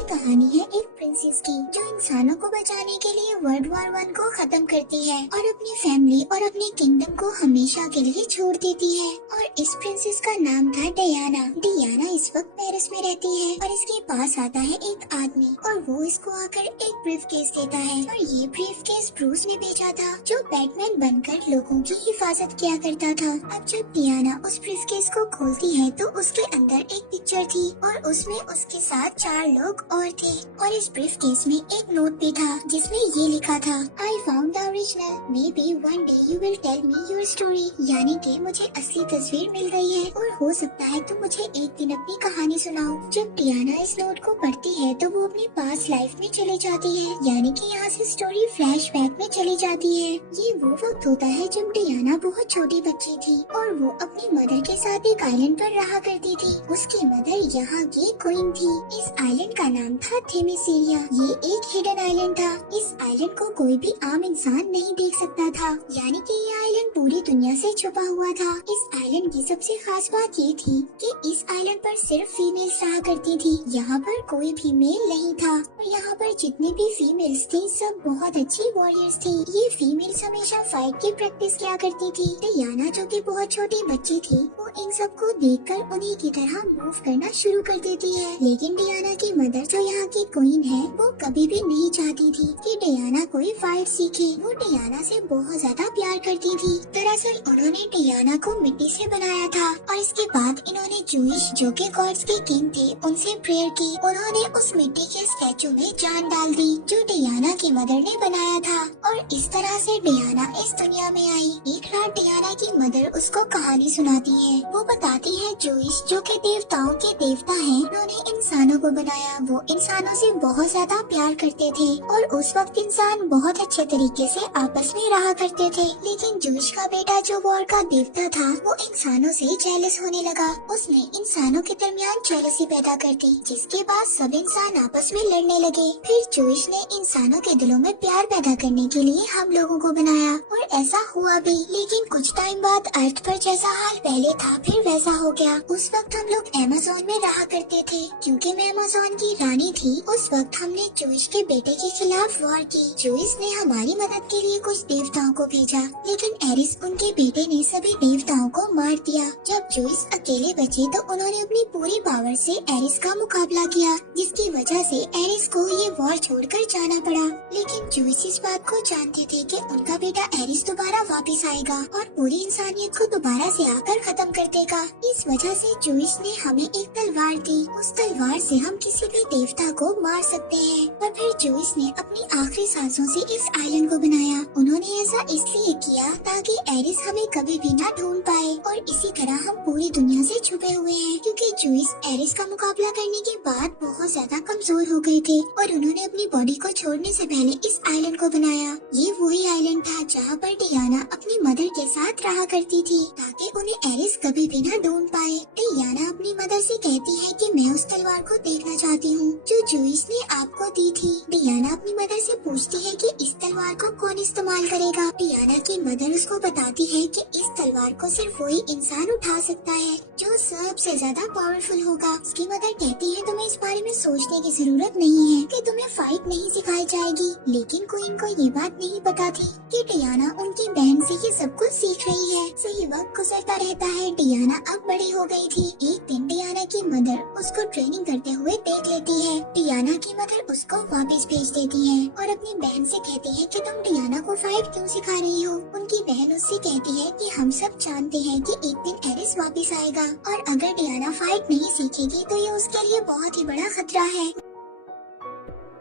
ये कहानी है एक प्रिंसेस की जो इंसानों को बचाने के लिए वर्ल्ड वॉर 1 को खत्म करती है और अपनी फैमिली और अपने किंगडम को हमेशा के लिए छोड़ देती है। और इस प्रिंसेस का नाम था डियाना। डियाना इस वक्त पेरिस में रहती है और इसके पास आता है एक आदमी और वो इसको आकर एक ब्रीफकेस देता है और ये ब्रीफकेस ब्रूस ने भेजा था जो बैटमैन बनकर लोगों की हिफाजत किया करता था। अब जब डियाना उस ब्रीफकेस को खोलती है तो उसके अंदर एक पिक्चर थी और उसमें उसके साथ 4 लोग और थे और इस ब्रीफकेस में एक नोट भी था जिसमें ये लिखा था, I found the original, may be one day you will tell me your story. यानी कि मुझे असली तस्वीर मिल गई है और हो सकता है तुम मुझे एक दिन अपनी कहानी सुनाओ। जब डियाना इस नोट को पढ़ती है तो वो अपनी पास्ट लाइफ में चली जाती है, यानी कि यहाँ से स्टोरी फ्लैशबैक में चली जाती है। ये वो वक्त होता है जब डियाना बहुत छोटी बच्ची थी और वो अपनी मदर के साथ एक आइलैंड पर रहा करती थी। उसकी मदर यहाँ की क्वीन थी। इस आइलैंड का नाम था थेमेसिरिया। ये एक हिडन आइलैंड था। इस आइलैंड को कोई भी आम इंसान नहीं देख सकता था, यानी कि ये आइलैंड पूरी दुनिया से छुपा हुआ था। इस आइलैंड की सबसे खास बात ये थी कि इस आइलैंड पर सिर्फ फीमेल्स रहा करती थी। यहाँ पर कोई भी मेल नहीं था और यहाँ पर जितनी भी फीमेल्स थी सब बहुत अच्छी वॉरियर्स थी। ये फीमेल्स हमेशा फाइट की प्रैक्टिस किया करती थी। डियाना जो कि बहुत छोटी बच्ची थी वो इन सबको देखकर उन्हीं की तरह मूव करना शुरू कर देती है। लेकिन डियाना की मदर जो यहाँ की क्वीन है वो कभी भी नहीं चाहती थी कि डियाना कोई फाइट सीखे। वो डियाना से बहुत ज्यादा प्यार करती थी। दरअसल उन्होंने डियाना को मिट्टी से बनाया था और इसके बाद इन्होंने जूइश जो कि गॉड्स के किंग थे उनसे प्रेयर की। उन्होंने उस मिट्टी के स्टैचू में जान डाल दी जो डियाना की मदर ने बनाया था और इस तरह से डियाना इस दुनिया में आई। एक रात डियाना की मदर उसको कहानी सुनाती है। वो बताती है जूइश जो कि देवताओं के देवता हैं, उन्होंने इंसानों को बनाया। वो इंसानों से बहुत ज्यादा प्यार करते थे और उस वक्त इंसान बहुत अच्छे तरीके से आपस में रहा करते थे। लेकिन जूइश का बेटा जो वॉर का देवता था वो इंसानों से जेलस होने लगा। उसने इंसानों के दरमियान जेलसी पैदा कर दी जिसके बाद सब इंसान आपस में लड़ने लगे। फिर जूइश ने इंसानों के दिलों में प्यार पैदा करने के लिए हम लोगों को बनाया और ऐसा हुआ भी। लेकिन कुछ टाइम बाद अर्थ पर जैसा हाल पहले था फिर वैसा हो गया। उस वक्त हम लोग अमेज़न में रहा करते थे। क्योंकि मैं अमेज़न की रानी थी उस वक्त हमने जूइश के बेटे के खिलाफ वॉर की। जूइश ने हमारी मदद के लिए कुछ देवताओं को भेजा लेकिन एरिस उनके बेटे ने सभी देवताओं को मार दिया। जब जूइश अकेले बचे तो उन्होंने अपनी पूरी पावर से एरिस का मुकाबला किया जिसकी वजह से एरिस को ये वॉर छोड़कर जाना पड़ा। लेकिन जूइश इस बात को जानते थे कि उनका बेटा एरिस दोबारा वापस आएगा और पूरी इंसानियत को दोबारा से आकर खत्म कर देगा। इस वजह से जूइश ने हमें एक तलवार दी। उस तलवार से हम किसी भी देवता को मार सकते हैं। और फिर जूइश ने अपनी आखिरी सांसों से इस आइलैंड को बनाया। उन्होंने ऐसा इसलिए किया ताकि एरिस हमें कभी भी ना ढूंढ पाए और इसी तरह हम पूरी दुनिया से छुपे हुए हैं। क्योंकि जूइश एरिस का मुकाबला करने के बाद बहुत ज्यादा कमजोर हो गए थे और उन्होंने अपनी बॉडी को छोड़ने से पहले इस आइलैंड को बनाया। ये वही आइलैंड था जहाँ पर डियाना अपनी मदर के साथ रहा करती थी ताकि उन्हें एरिस कभी भी ना ढूंढ पाए। डियाना अपनी मदर से कहती है कि मैं उस तलवार को देखना चाहती हूँ जो जूइश ने आपको दी थी। डियाना अपनी मदर से पूछती है कि इस तलवार को कौन इस्तेमाल करेगा। डियाना की मदर उसको बताती है कि इस तलवार को सिर्फ वही इंसान उठा सकता है जो सबसे ज्यादा पावरफुल होगा। उसकी मदर कहती है तुम्हें इस बारे में सोचने की जरूरत नहीं है कि तुम्हें फाइट नहीं सिखाई जाएगी। लेकिन क्वीन को ये बात नहीं पता थी कि डियाना उनकी बहन से ये सब कुछ सीख रही है। सही वक्त गुजरता रहता है। डियाना अब बड़ी हो गई थी। एक दिन डियाना की मदर उसको ट्रेनिंग करते हुए देख लेती है। डियाना की मदर उसको वापस भेज देती है और अपनी बहन से कहती है कि तुम डियाना को फाइट क्यों सिखा रही हो। उनकी बहन उससे कहती है कि हम सब जानते हैं कि एक दिन एरिस वापस आएगा और अगर डियाना फाइट नहीं सीखेगी तो ये उसके लिए बहुत ही बड़ा खतरा है।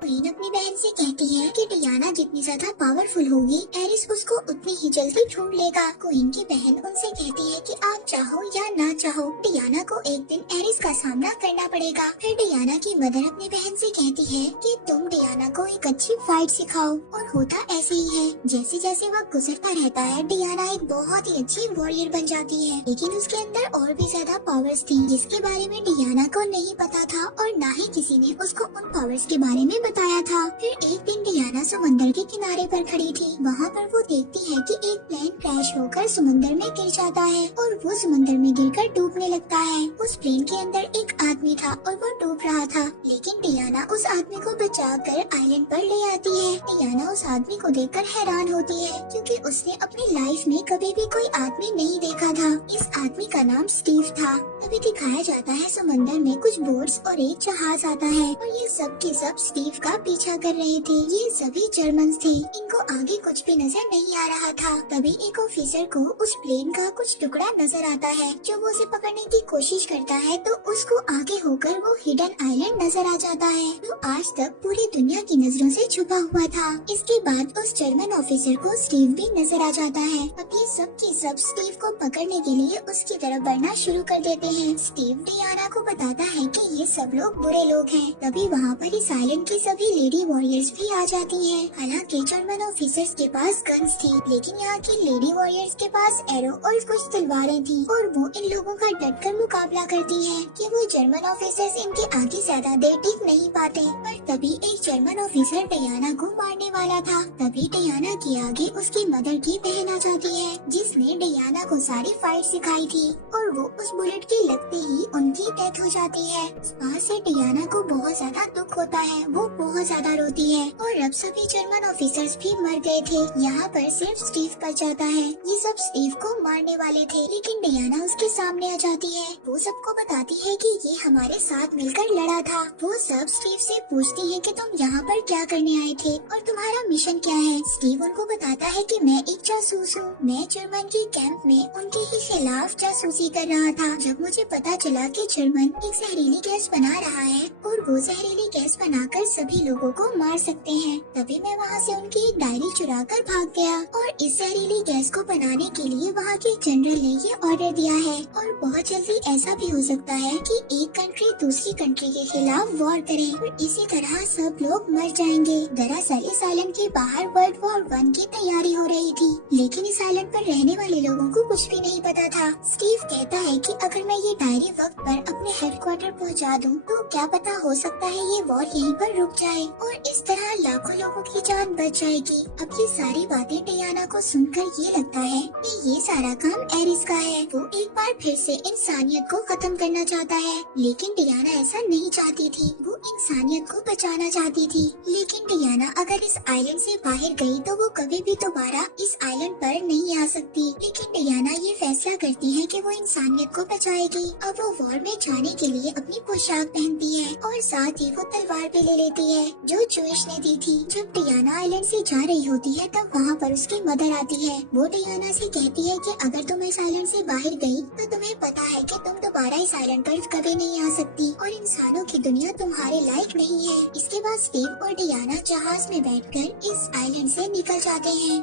क्वीन अपनी बहन से कहती है कि डियाना जितनी ज्यादा पावरफुल होगी एरिस उसको उतनी ही जल्दी ढूंढ लेगा। क्वीन की बहन उनसे कहती है कि आप चाहो या ना चाहो डियाना को एक दिन एरिस का सामना करना पड़ेगा। फिर डियाना की मदर अपनी बहन से कहती है कि तुम डियाना को एक अच्छी फाइट सिखाओ और होता ऐसे ही है। जैसे जैसे वक्त गुजरता रहता है डियाना एक बहुत ही अच्छी वॉरियर बन जाती है। लेकिन उसके अंदर और भी ज्यादा पावर्स थी जिसके बारे में डियाना को नहीं पता था और न ही किसी ने उसको उन पावर्स के बारे में बताया था। फिर एक दिन डियाना समंदर के किनारे पर खड़ी थी। वहाँ पर वो देखती है कि एक प्लेन क्रैश होकर समंदर में गिर जाता है और वो समंदर में गिरकर डूबने लगता है। उस प्लेन के अंदर एक आदमी था और वो डूब रहा था। लेकिन डियाना डियाना उस आदमी को बचाकर आइलैंड पर ले आती है। डियाना उस आदमी को देखकर हैरान होती है क्योंकि उसने अपनी लाइफ में कभी भी कोई आदमी नहीं देखा था। इस आदमी का नाम स्टीव था। तभी दिखाया जाता है समंदर में कुछ बोट्स और एक जहाज आता है और ये सब के सब स्टीव का पीछा कर रहे थे। ये सभी जर्मन थे। इनको आगे कुछ भी नजर नहीं आ रहा था। तभी एक ऑफिसर को उस प्लेन का कुछ टुकड़ा नजर आता है। जब वो उसे पकड़ने की कोशिश करता है तो उसको आगे होकर वो हिडन आइलैंड नजर आ जाता है जो आज तक पूरी दुनिया की नजरों से छुपा हुआ था। इसके बाद उस जर्मन ऑफिसर को स्टीव भी नजर आ जाता है। अब ये सब के सब स्टीव को पकड़ने के लिए उसकी तरफ बढ़ना शुरू कर देते हैं। स्टीव डियाना को बताता है कि ये सब लोग बुरे लोग हैं। तभी वहाँ पर इस आइलैंड की सभी लेडी वॉरियर्स भी आ जाती हैं। हालांकि जर्मन ऑफिसर्स के पास गन्स थी, लेकिन यहाँ की लेडी वॉरियर्स के पास एरो और कुछ तलवारें थी और वो इन लोगों का डटकर मुकाबला करती है कि वो जर्मन ऑफिसर्स इनके आगे ज्यादा देर टिक नहीं पाते। पर तभी एक जर्मन ऑफिसर डियाना को मारने वाला था। तभी डियाना के आगे उसकी मदर की बहन आ जाती है जिसने डियाना को सारी फाइट सिखाई थी और वो उस बुलेट के लगते ही उनकी डेथ हो जाती है। इस बात से डियाना को बहुत ज्यादा दुख होता है। वो बहुत ज्यादा रोती है और अब सभी जर्मन ऑफिसर्स भी मर गए थे। यहाँ पर सिर्फ स्टीव बच जाता है। ये सब स्टीव को मारने वाले थे, लेकिन डियाना उसके सामने आ जाती है। वो सबको बताती है कि ये हमारे साथ मिलकर लड़ा था। वो सब स्टीव से पूछती है कि तुम यहाँ पर क्या करने आए थे और तुम्हारा मिशन क्या है। स्टीव उनको बताता है कि मैं एक जासूस हूँ। मैं जर्मन के कैंप में उनके ही खिलाफ जासूसी कर रहा था। जब मुझे पता चला कि जर्मन एक जहरीली गैस बना रहा है और वो जहरीली गैस बनाकर सभी लोगों को मार सकते हैं, तभी मैं वहाँ से उनकी एक डायरी चुरा कर भाग गया और इस जहरीली गैस को बनाने के लिए वहाँ के जनरल ने ये ऑर्डर दिया है। और बहुत जल्दी ऐसा भी हो सकता है कि एक कंट्री दूसरी कंट्री के खिलाफ वॉर करे और इसी तरह सब लोग मर जाएंगे। दरअसल इस आइलैंड के बाहर वर्ल्ड वॉर 1 की तैयारी हो रही थी, लेकिन इस आइलैंड पर रहने वाले लोगों को कुछ भी नहीं पता था। स्टीव कहता है कि अगर मैं ये डायरी वक्त पर अपने हेडक्वार्टर पहुंचा दूं, तो क्या पता हो सकता है ये वॉर यहीं पर रुक जाए और इस तरह लाखों लोगों की जान बच जाएगी। अब ये सारी बातें डियाना को सुनकर ये लगता है कि ये सारा काम एरिस का है। वो एक बार फिर से इंसानियत को खत्म करना चाहता है, लेकिन डियाना ऐसा नहीं चाहती थी। वो इंसानियत को बचाना चाहती थी। लेकिन डियाना अगर इस आइलैंड से बाहर गई तो वो कभी भी दोबारा इस आइलैंड पर नहीं आ सकती। लेकिन डियाना ये फैसला करती है कि वो इंसानियत को बचाएगी। अब वो वॉर में जाने के लिए अपनी पोशाक पहनती है और साथ ही वो तलवार भी ले लेती है जो जूइश ने दी थी। जब डियाना आइलैंड से जा रही होती है तब वहाँ पर उसकी मदर आती है। वो डियाना से कहती है कि अगर तुम इस आइलैंड से बाहर गई तो तुम्हें पता है कि तुम दोबारा इस आइलैंड पर कभी नहीं आ सकती और इंसानों की दुनिया तुम्हारे लायक नहीं है। इसके बाद स्टीव और डियाना जहाज में बैठकर इस आइलैंड से निकल जाते हैं।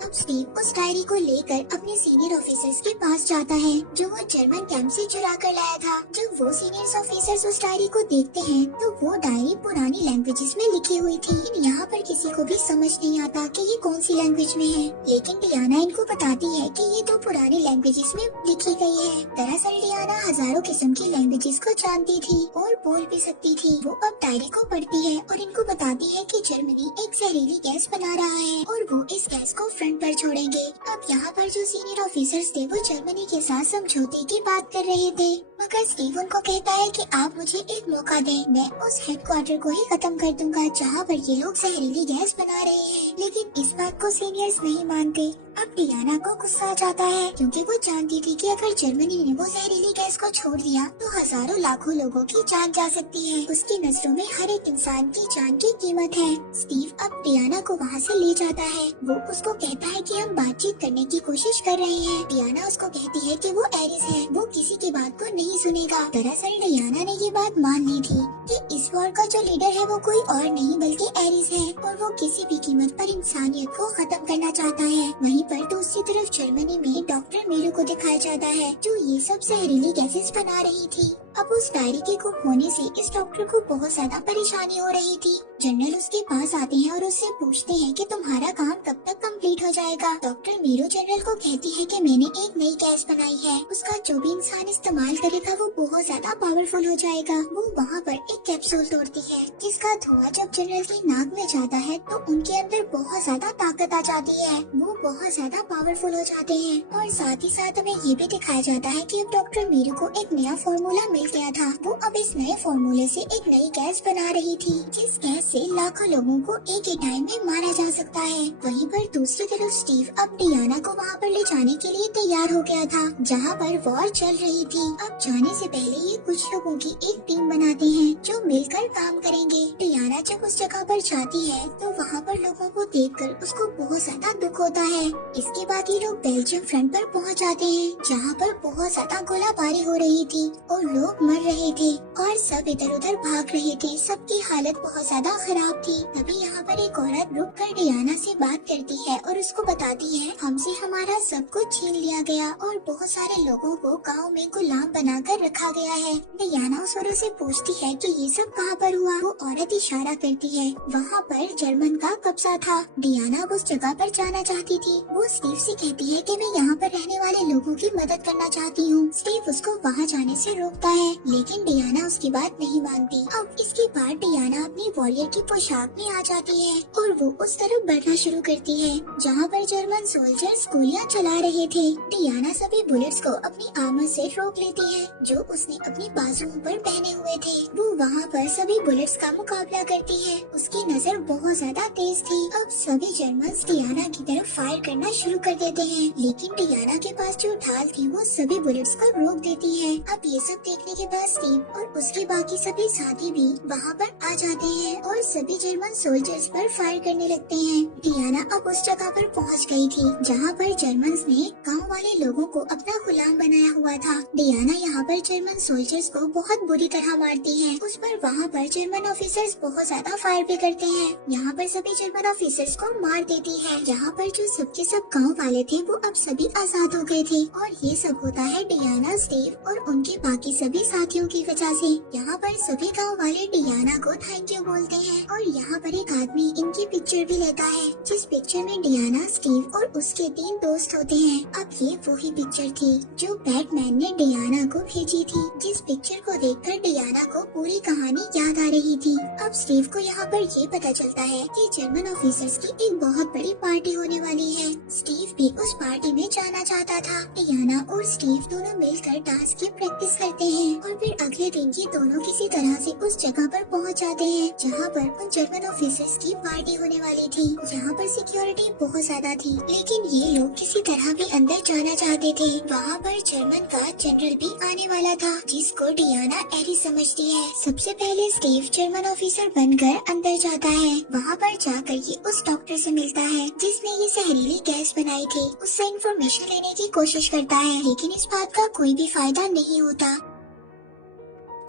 तब स्टीव उस डायरी को लेकर अपने सीनियर ऑफिसर्स के पास जाता है जो वो जर्मन कैंप से चुरा कर लाया था। जब वो सीनियर ऑफिसर्स उस डायरी को देखते हैं तो वो डायरी पुरानी लैंग्वेजेस में लिखी हुई थी। यहाँ पर किसी को भी समझ नहीं आता कि ये कौन सी लैंग्वेज में है, लेकिन डियाना इनको बताती है कि ये तो पुरानी लैंग्वेजेस में लिखी गई है। दरअसल डियाना हजारों किस्म की लैंग्वेजेस को जानती थी और बोल भी सकती थी। वो अब डायरी को पढ़ती है और इनको बताती है कि जर्मनी एक जहरीली गैस बना रहा है और वो इस गैस को फ्रंट पर छोड़ेंगे। अब यहाँ पर जो सीनियर ऑफिसर्स थे वो जर्मनी के साथ समझौते की बात कर रहे थे, मगर स्टीव उनको कहता है कि आप मुझे एक मौका दें, मैं उस हेडक्वार्टर को ही खत्म कर दूंगा जहाँ पर ये लोग जहरीली गैस बना रहे हैं। लेकिन इस बात को सीनियर्स नहीं मानते। अब डियाना को गुस्सा आ जाता है क्योंकि वो जानती थी कि अगर जर्मनी ने वो जहरीली गैस को छोड़ दिया तो हजारों लाखों लोगों की जान जा सकती है। उसकी नजरों में हर एक इंसान की जान की कीमत है। स्टीव अब डियाना को वहाँ से ले जाता है। वो उसको कहता है कि हम बातचीत करने की कोशिश कर रहे हैं। डियाना उसको कहती है कि वो एरिस है, वो किसी की बात को नहीं सुनेगा। दरअसल डियाना ने ये बात मान ली थी कि इस वॉर का जो लीडर है वो कोई और नहीं बल्कि एरिस है और वो किसी भी कीमत पर इंसानियत को खत्म करना चाहता है। वहीं पर दूसरी तरफ जर्मनी में डॉक्टर मीरू को दिखाया जाता है जो ये सब जहरीली गैसेस बना रही थी। अब उस डायरी के गुम होने से इस डॉक्टर को बहुत ज्यादा परेशानी हो रही थी। जनरल उसके पास आते हैं और उससे पूछते हैं कि तुम्हारा काम कब तक कंप्लीट हो जाएगा। डॉक्टर मीरू जनरल को कहती है कि मैंने एक नई गैस बनाई है, उसका जो भी इंसान इस्तेमाल करेगा वो बहुत ज्यादा पावरफुल हो जाएगा। वो वहाँ पर एक कैप्सूल तोड़ती है जिसका धुआं जब जनरल की नाक में जाता है तो उनके अंदर बहुत ज्यादा ताकत आ जाती है। वो बहुत ज्यादा पावरफुल हो जाते हैं और साथ ही साथ हमें ये भी दिखाया जाता है कि अब डॉक्टर मीरू को एक नया फॉर्मूला मिल गया था। वो अब इस नए फॉर्मूले से एक नई गैस बना रही थी जिस गैस से लाखों लोगों को एक ही टाइम में मारा जा सकता है। वहीं पर दूसरी तरफ स्टीव अब डियाना को वहाँ पर ले जाने के लिए तैयार हो गया था जहाँ पर वॉर चल रही थी। अब जाने से पहले ये कुछ लोगों की एक टीम बनाते हैं जो मिलकर काम करेंगे। डियाना जब उस जगह पर जाती है तो वहाँ पर लोगों को देखकर उसको बहुत ज्यादा दुख होता है। इसके बाद ये लोग बेल्जियम फ्रंट पर पहुँच जाते हैं जहाँ पर बहुत ज्यादा गोलाबारी हो रही थी और लोग मर रहे थे और सब इधर उधर भाग रहे थे। सबकी हालत बहुत ज्यादा खराब थी। तभी यहाँ पर एक औरत रुक कर डियाना से बात करती है और उसको बताती है हमसे हमारा सब कुछ छीन लिया गया और बहुत सारे लोगों को गाँव में गुलाम बनाकर रखा गया है। डियाना उस औरत से पूछती है कि ये सब कहाँ पर हुआ। वो औरत इशारा करती है वहाँ पर जर्मन का कब्जा था। डियाना अब उस जगह पर जाना चाहती थी। वो स्टीव से कहती है कि मैं यहाँ पर रहने वाले लोगों की मदद करना चाहती हूँ। स्टीव उसको वहाँ जाने से रोकता है लेकिन डियाना उसकी बात नहीं मानती। अब इसके बाद डियाना अपनी वॉरियर की पोशाक में आ जाती है और वो उस तरफ बढ़ना शुरू करती है जहाँ पर जर्मन सोल्जर्स गोलियां चला रहे थे। डियाना सभी बुलेट्स को अपनी आर्मर से रोक लेती है जो उसने अपनी बाजुओं पर पहने हुए थे। वो वहाँ पर सभी बुलेट्स का मुकाबला करती है। उसकी नजर बहुत ज्यादा तेज थी। अब सभी जर्मन्स डियाना की तरफ फायर करना शुरू कर देते हैं लेकिन डियाना के पास जो ढाल थी वो सभी बुलेट्स को रोक देती है। अब ये सब देखने के बाद स्टीव और उसके बाकी सभी साथी भी वहाँ पर आ जाते हैं और सभी जर्मन सोल्जर्स पर फायर करने लगते हैं। डियाना अब उस जगह पर पहुँच गई थी जहाँ पर जर्मन्स ने गाँव वाले लोगों को अपना गुलाम बनाया हुआ था। डियाना यहाँ पर जर्मन सोल्जर्स को बहुत बुरी तरह मारती है। उस पर वहाँ पर जर्मन ऑफिसर्स बहुत ज्यादा फायर भी करते हैं। यहाँ पर सभी जर्मन ऑफिसर्स को मार देती है। यहाँ पर जो सबके सब गाँव वाले थे वो अब सभी आजाद हो गए थे और ये सब होता है डियाना, स्टीव और उनके बाकी सभी साथियों की वजह से। यहाँ पर सभी गाँव वाले डियाना को थैंक यू बोलते हैं और यहाँ पर एक आदमी इनकी पिक्चर भी लेता है जिस पिक्चर में डियाना, स्टीव और उसके 3 दोस्त होते हैं। अब ये वही पिक्चर थी जो बैटमैन ने डियाना को भेजी थी। जिस पिक्चर को देखकर डियाना को पूरी कहानी याद आ रही थी। अब स्टीव को यहाँ पर ये पता चलता है कि जर्मन ऑफिसर्स की एक बहुत बड़ी पार्टी होने वाली है। स्टीव भी उस पार्टी में जाना चाहता था। डियाना और स्टीव दोनों मिलकर डांस की प्रैक्टिस करते हैं और फिर अगले दिन ये दोनों किसी तरह से उस जगह पर पहुँच जाते हैं जहाँ पर उन जर्मन ऑफिसर्स की पार्टी होने वाली थी। यहाँ पर सिक्योरिटी बहुत ज्यादा थी लेकिन ये लोग किसी तरह भी अंदर जाना चाहते थे। वहाँ पर जर्मन का जनरल भी आने वाला था जिसको डियाना एरिस समझती है। सबसे पहले स्टीव जर्मन ऑफिसर बनकर अंदर जाता है। वहाँ पर जाकर ये उस डॉक्टर से मिलता है जिसने ये जहरीली गैस बनाई थी। उससे इंफॉर्मेशन लेने की कोशिश करता है लेकिन इस बात का कोई भी फायदा नहीं होता।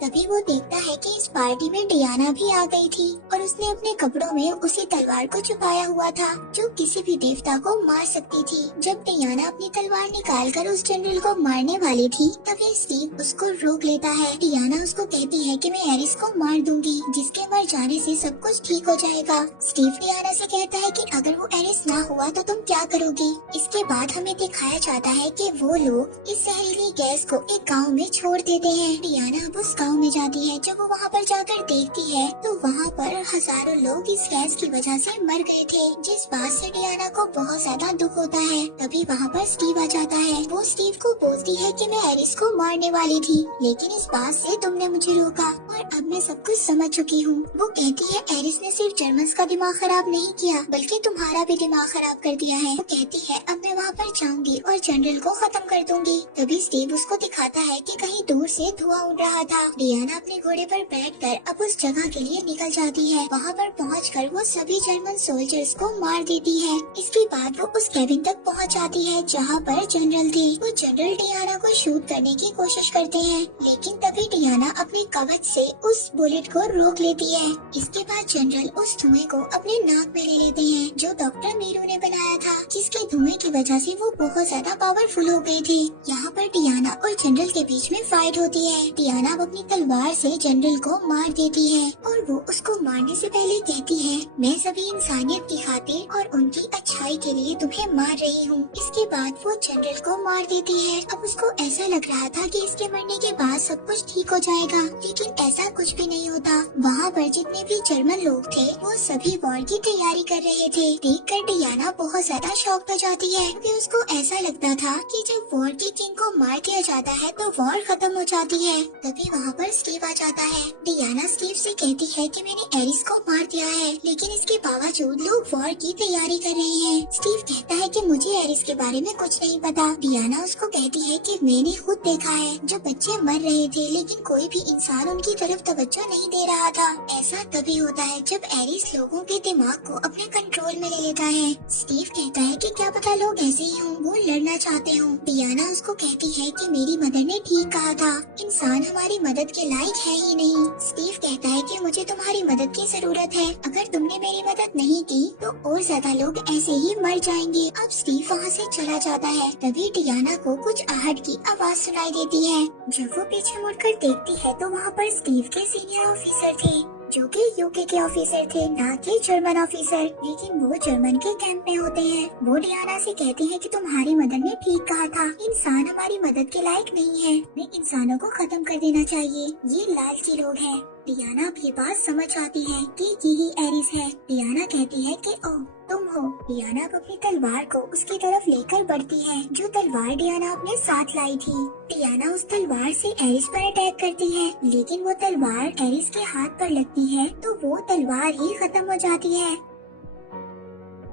तभी वो देखता है कि इस पार्टी में डियाना भी आ गई थी और उसने अपने कपड़ों में उसी तलवार को छुपाया हुआ था जो किसी भी देवता को मार सकती थी। जब डियाना अपनी तलवार निकालकर उस जनरल को मारने वाली थी तभी स्टीव उसको रोक लेता है। डियाना उसको कहती है कि मैं एरिस को मार दूंगी जिसके मर जाने से सब कुछ ठीक हो जाएगा। स्टीव डियाना से कहता है कि अगर वो एरिस ना हुआ तो तुम क्या करोगी। इसके बाद हमें दिखाया जाता है कि वो लोग इस जहरीली गैस को एक गाँव में छोड़ देते हैं। डियाना अब उस गाँव में जाती है। जब वो वहाँ पर जाकर देखती है तो वहाँ पर हजारों लोग इस गैस की वजह से मर गए थे जिस बात से डियाना को बहुत ज्यादा दुख होता है। तभी वहाँ पर स्टीव आ जाता है। वो स्टीव को बोलती है कि मैं एरिस को मारने वाली थी लेकिन इस बात से तुमने मुझे रोका और अब मैं सब कुछ समझ चुकी हूँ। वो कहती है एरिस ने सिर्फ जर्मन्स का दिमाग खराब नहीं किया बल्कि तुम्हारा भी दिमाग खराब कर दिया है। वो कहती है अब मैं वहाँ पर जाऊंगी और जनरल को खत्म कर दूंगी। तभी स्टीव उसको दिखाता है कि कहीं दूर से धुआं उड़ रहा था। डियाना अपने घोड़े पर बैठकर अब उस जगह के लिए निकल जाती है। वहाँ पर पहुंचकर वो सभी जर्मन सोल्जर्स को मार देती है। इसके बाद वो उस केबिन तक पहुँच जाती है जहाँ पर जनरल थे। वो जनरल डियाना को शूट करने की कोशिश करते हैं लेकिन तभी डियाना अपने कवच से उस बुलेट को रोक लेती है। इसके बाद जनरल उस धुएं को अपने नाक में ले लेते हैं जो डॉक्टर मीरू ने बनाया था जिसके धुएं की वजह से वो बहुत ज्यादा पावरफुल हो गए थे। यहाँ पर डियाना और जनरल के बीच में फाइट होती है। डियाना अब अपनी तलवार से जनरल को मार देती है और और वो उसको मारने से पहले कहती है, मैं सभी इंसानियत की खातिर और उनकी अच्छाई के लिए तुम्हें मार रही हूँ। इसके बाद वो जनरल को मार देती है। अब उसको ऐसा लग रहा था कि इसके मरने के बाद सब कुछ ठीक हो जाएगा, लेकिन ऐसा कुछ भी नहीं होता। वहाँ पर जितने भी जर्मन लोग थे वो सभी वॉर की तैयारी कर रहे थे। देखकर डियाना बहुत ज्यादा शॉक हो जाती है, क्योंकि उसको ऐसा लगता था कि जब वॉर के किंग को मार दिया जाता है तो वॉर खत्म हो जाती है। तभी वहाँ पर स्टीव आ जाता है। डियाना स्टीव से कहती है कि मैंने एरिस को मार दिया है, लेकिन इसके बावजूद लोग वॉर की तैयारी कर रहे हैं। स्टीव कहता है कि मुझे एरिस के बारे में कुछ नहीं पता। डियाना उसको कहती है कि मैंने खुद देखा है जो बच्चे मर रहे थे, लेकिन कोई भी इंसान उनकी तरफ तवज्जो नहीं दे रहा था। ऐसा तभी होता है जब एरिस लोगों के दिमाग को अपने कंट्रोल में ले लेता है। स्टीव कहता है कि क्या पता लोग ऐसे ही हों, वो लड़ना चाहते हों। डियाना उसको कहती है कि मेरी मदर ने ठीक कहा था, इंसान हमारी मदद के लायक है ही नहीं। स्टीव कहता है कि मुझे तुम्हारी मदद की जरूरत है, अगर तुमने मेरी मदद नहीं की तो और ज्यादा लोग ऐसे ही मर जाएंगे। अब स्टीव वहाँ से चला जाता है। तभी डियाना को कुछ आहट की आवाज सुनाई देती है। जब वो पीछे मुड़कर देखती है तो वहाँ पर स्टीव के सीनियर ऑफिसर थे, जो कि यूके के ऑफिसर थे, ना कि जर्मन ऑफिसर। लेकिन वो जर्मन के कैंप में होते हैं। वो डियाना से कहते हैं कि तुम्हारी मदर ने ठीक कहा था, इंसान हमारी मदद के लायक नहीं है, हमें इंसानों को खत्म कर देना चाहिए, ये लालची लोग हैं। डियाना अब ये बात समझ आती है कि यही एरिस है। डियाना कहती है कि ओह तुम हो। डियाना अब अपनी तलवार को उसकी तरफ लेकर बढ़ती है, जो तलवार डियाना अपने साथ लाई थी। डियाना उस तलवार से एरिस पर अटैक करती है, लेकिन वो तलवार एरिस के हाथ पर लगती है तो वो तलवार ही खत्म हो जाती है।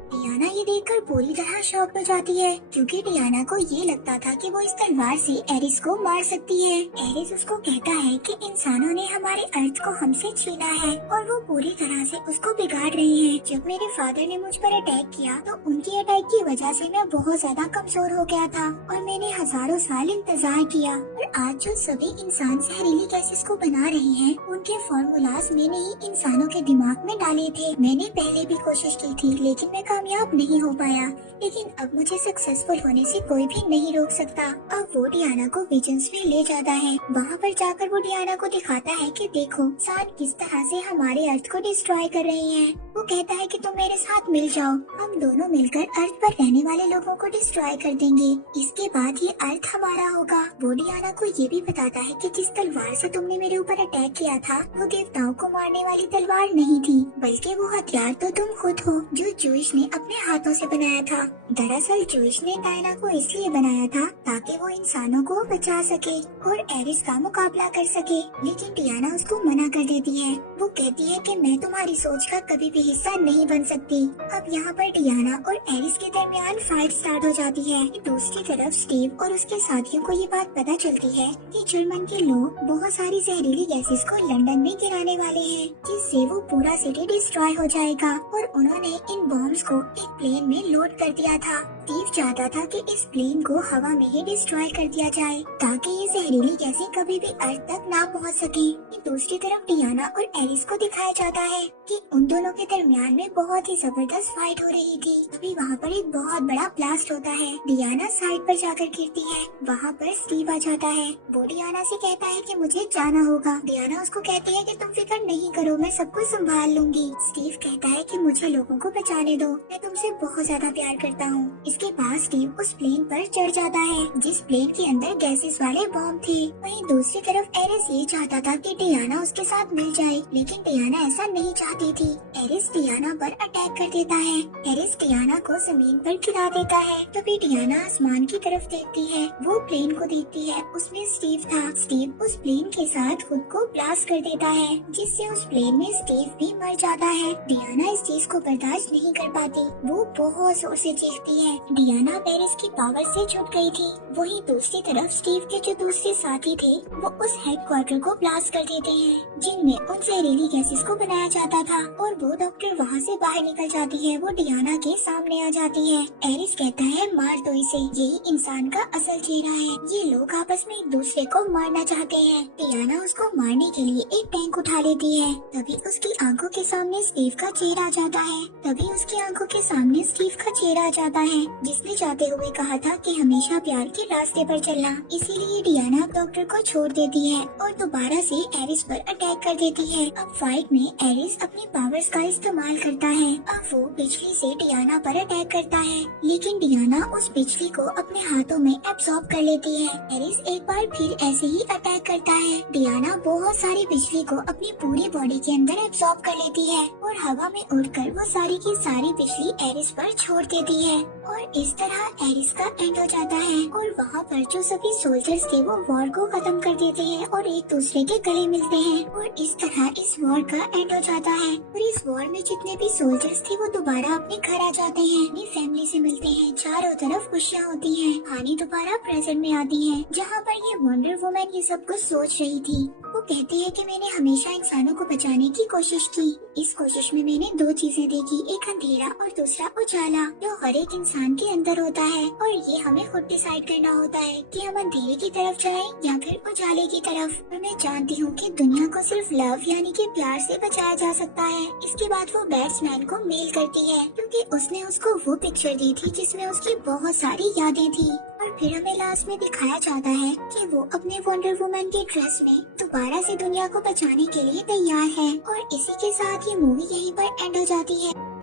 डियाना ये देखकर पूरी तरह शॉक हो जाती है, क्योंकि डियाना को ये लगता था कि वो इस तलवार से एरिस को मार सकती है। एरिस उसको कहता है कि इंसानों ने हमारे अर्थ को हमसे छीना है और वो पूरी तरह से उसको बिगाड़ रहे हैं। जब मेरे फादर ने मुझ पर अटैक किया तो उनकी अटैक की वजह से मैं बहुत ज्यादा कमजोर हो गया था और मैंने हजारों साल इंतजार किया, और आज जो सभी इंसान जहरीली गैसेस को बना रहे हैं उनके फॉर्मूलाज मैंने ही इंसानों के दिमाग में डाले थे। मैंने पहले भी कोशिश की थी, लेकिन मैं कामयाब नहीं हो पाया, लेकिन अब मुझे सक्सेसफुल होने से कोई भी नहीं रोक सकता। अब वो डियाना को विजन्स में ले जाता है। वहाँ पर जाकर वो डियाना को दिखाता है कि देखो इंसान किस तरह से हमारे अर्थ को डिस्ट्रॉय कर रहे हैं। वो कहता है कि तुम मेरे साथ मिल जाओ, हम दोनों मिलकर अर्थ पर रहने वाले लोगों को डिस्ट्रॉय कर देंगे, इसके बाद ये अर्थ हमारा होगा। वो डियाना को ये भी बताता है कि जिस तलवार से तुमने मेरे ऊपर अटैक किया था वो देवताओं को मारने वाली तलवार नहीं थी, बल्कि वो हथियार तो तुम खुद हो, जो जूइश ने अपने हाथों से बनाया था। दरअसल जूइश ने डायना को इसलिए बनाया था ताकि वो इंसानों को बचा सके और एरिस का मुकाबला कर सके, लेकिन डियाना उसको मना कर देती है। वो कहती है कि मैं तुम्हारी सोच का कभी भी हिस्सा नहीं बन सकती। अब यहाँ पर डियाना और एरिस के दरमियान फाइट स्टार्ट हो जाती है। दूसरी तरफ स्टीव और उसके साथियों को ये बात पता चलती है कि जर्मन के लोग बहुत सारी जहरीली गैसेस को लंदन में गिराने वाले हैं, जिससे वो पूरा सिटी डिस्ट्रॉय हो जाएगा, और उन्होंने इन बॉम्ब्स को एक प्लेन में लोड कर दिया था। स्टीव चाहता था कि इस प्लेन को हवा में ही डिस्ट्रॉय कर दिया जाए ताकि ये जहरीली गैसें कभी भी अर्थ तक ना पहुंच सके। दूसरी तरफ डियाना और एरिस को दिखाया जाता है कि उन दोनों के दरमियान में बहुत ही जबरदस्त फाइट हो रही थी। अभी वहाँ पर एक बहुत बड़ा ब्लास्ट होता है। डियाना साइड पर जाकर गिरती है। वहाँ पर स्टीव आ जाता है। वो डियाना से कहता है कि मुझे जाना होगा। डियाना उसको कहती है कि तुम फिक्र नहीं करो, मैं सब कुछ संभाल लूंगी। स्टीव कहता है कि मुझे लोगों को बचाने दो, मैं तुमसे बहुत ज्यादा प्यार करता हूँ। इसके बाद स्टीव उस प्लेन पर चढ़ जाता है जिस प्लेन के अंदर गैसेस वाले बॉम्ब थे। वहीं दूसरी तरफ एरिस ये चाहता था कि डियाना उसके साथ मिल जाए, लेकिन डियाना ऐसा नहीं चाहती थी। एरिस डियाना पर अटैक कर देता है। एरिस डियाना को जमीन पर गिरा देता है। तभी डियाना आसमान की तरफ देखती है। वो प्लेन को देखती है, उसमें स्टीव था। स्टीव उस प्लेन के साथ खुद को ब्लास्ट कर देता है, जिससे उस प्लेन में स्टीव भी मर जाता है। डियाना इस चीज को बर्दाश्त नहीं कर पाती। वो बहुत जोर से चीखती है। डियाना एरिस की पावर से छूट गई थी। वहीं दूसरी तरफ स्टीव के जो दूसरे साथी थे वो उस हेडक्वार्टर को ब्लास्ट कर देते हैं, जिनमें उन जहरीली गैसेस को बनाया जाता था, और वो डॉक्टर वहाँ से बाहर निकल जाती है। वो डियाना के सामने आ जाती है। एरिस कहता है मार दो इसे, यही इंसान का असल चेहरा है, ये लोग आपस में एक दूसरे को मारना चाहते हैं। डियाना उसको मारने के लिए एक टैंक उठा लेती है। तभी उसकी आंखों के सामने स्टीव का चेहरा आ जाता है। जिसने जाते हुए कहा था कि हमेशा प्यार के रास्ते पर चलना। इसीलिए डियाना अब डॉक्टर को छोड़ देती है और दोबारा से एरिस पर अटैक कर देती है। अब फाइट में एरिस अपनी पावर्स का इस्तेमाल करता है। अब वो बिजली से डियाना पर अटैक करता है, लेकिन डियाना उस बिजली को अपने हाथों में एब्सॉर्ब कर लेती है। एरिस एक बार फिर ऐसे ही अटैक करता है। डियाना बहुत सारी बिजली को अपनी पूरी बॉडी के अंदर एब्सॉर्ब कर लेती है और हवा में उड़कर वो सारी की सारी बिजली एरिस पर छोड़ देती है और इस तरह एरिस का एंड हो जाता है। और वहाँ पर जो सभी सोल्जर्स थे वो वॉर को खत्म कर देते हैं और एक दूसरे के गले मिलते हैं और इस तरह इस वॉर का एंड हो जाता है। और इस वॉर में जितने भी सोल्जर्स थे वो दोबारा अपने घर आ जाते हैं, अपनी फैमिली से मिलते हैं। चारों तरफ खुशियाँ होती हैं। हानी दोबारा प्रेजेंट में आती है, जहाँ पर ये वंडर वुमन ये सब कुछ सोच रही थी। वो कहती है कि मैंने हमेशा इंसानों को बचाने की कोशिश की। इस कोशिश में मैंने दो चीजें देखी, एक अंधेरा और दूसरा उजाला, जो हर एक इंसान के अंदर होता है। और ये हमें खुद डिसाइड करना होता है कि हम अंधेरे की तरफ जाएं या फिर उजाले की तरफ। और मैं जानती हूँ कि दुनिया को सिर्फ लव यानी कि प्यार से बचाया जा सकता है। इसके बाद वो बैट्समैन को मेल करती है, क्योंकि उसने उसको वो पिक्चर दी थी जिसमें उसकी बहुत सारी यादें थी। और फिर हमें लास्ट में दिखाया जाता है कि वो अपने वंडर वुमन के ड्रेस में दोबारा से दुनिया को बचाने के लिए तैयार है। और इसी के साथ ये मूवी यहीं पर एंड हो जाती है।